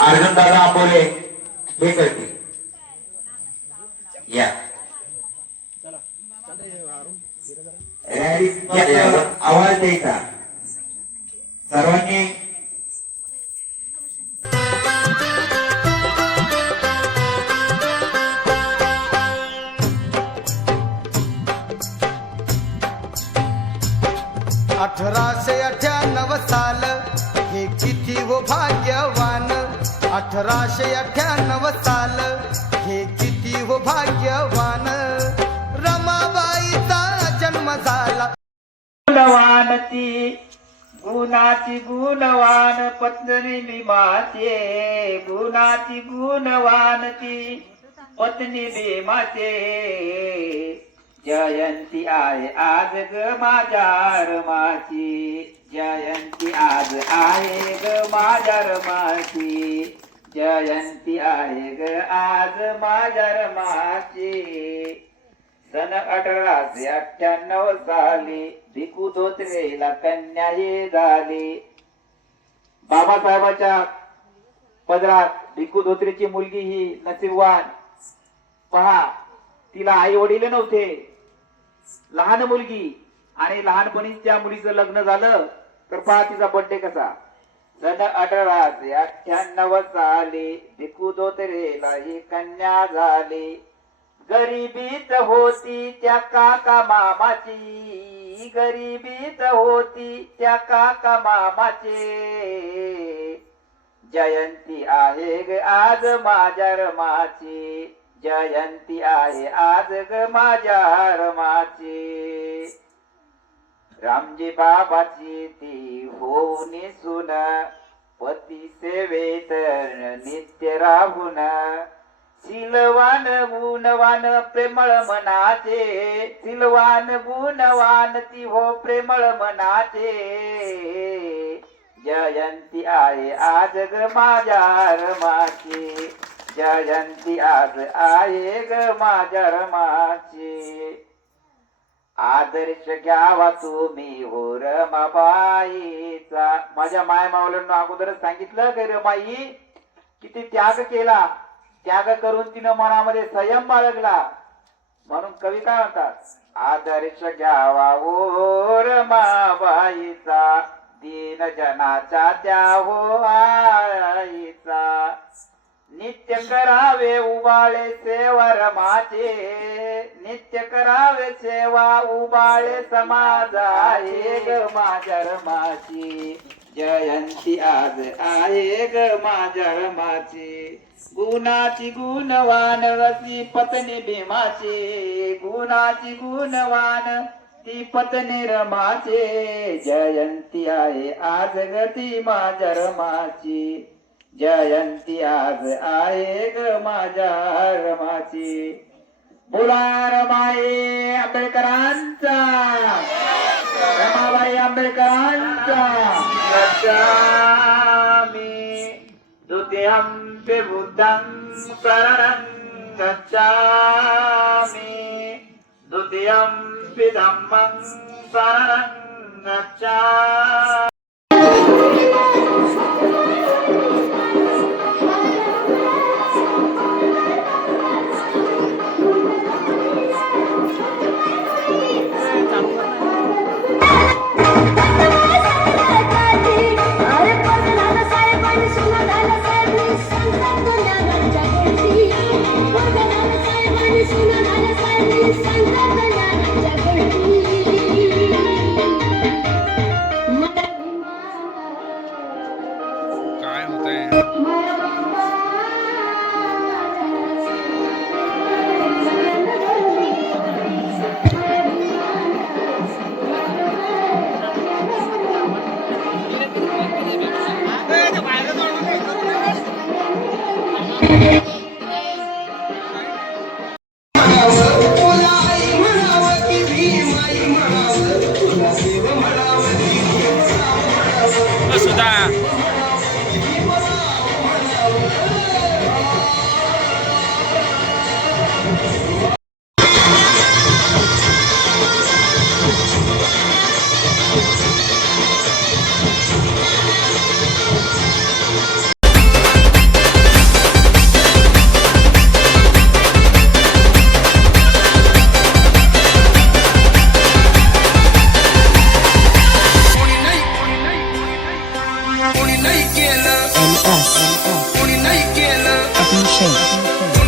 अर्जुन दादा आंबोले हे करतील या आवाज द्यायचा सर्वांनी. 1898 साल हे किती वो भाग्यवान. 1898 साल हे किती वो भाग्यवान. रमाबाईचा जन्म झाला. गुणवान ती गुणाची गुणवान पत्नी भीमाचे. गुणाची गुणवान ती पत्नी भीमाचे. जयंती आहे आज ग माझ्या रमाची. जयंती आज आहे ग माझ्या रमाची. जयंती आहे ग आज माझ्या रमाची. सन 1898 साली भिकू धोत्रेला कन्या हे झाली. बाबासाहेबांच्या पदरात भिकू धोत्रेची मुलगी ही नसीबवान. पहा, तिला आई वडील नव्हते, लहान मुलगी, आणि लहानपणी त्या मुलीचं लग्न झालं तर पहा तिचा बर्थडे कसा. सन 1898 साली भिकू धोत्रेला ही कन्या झाली. गरिबीत होती त्या काका मामाची. गरिबीत होती त्या काका मामाचे. जयंती आहे ग आज माझ्या रमाची. जयंती आहे आज ग माझ्या रमाची. रामजी बाबाची ती होऊन सुन पती सेवेत नित्य राहून. सिलवान गुणवान प्रेमळ मनाचे. सिलवान गुणवान ती हो प्रेमळ मनाचे. जयंती आहे आज ग माझ्या रमाची. जयंती आज आहे ग माझ्या रमाची. आदर्श घ्यावा तुम्ही हो रमाबाईचा. माझ्या माय मावलांना अगोदरच सांगितलं की रमाई किती त्याग केला. त्याग करून तिनं मनामध्ये संयम बाळगला. म्हणून कवी काय म्हणतात, आदर्श घ्यावा हो रमाबाईचा. दीन जनाचा त्या हो आईचा. नित्य करावे उबाळे सेवा रमाचे. नित्य करावे सेवा उबाळे समाजा. आहे ग माझ्या रमाची. जयंती आज आहे ग माझ्या रमाची. गुणाची गुणवान अशी पत्नी भीमाची. गुणाची गुणवान ती पत्नी रमाचे. जयंती आहे आज ग ती माझ्या रमाची. जयंती आज आहे ग माझ्या रमाची. बोला रमाई आंबेडकरांचा. रमाबाई आंबेडकरांचा. गच्छामि द्वितीयंपि बुद्धं शरणं गच्छामि. द्वितीयंपि धम्मं शरणं गच्छामि. काय होतंय? NS Abhishek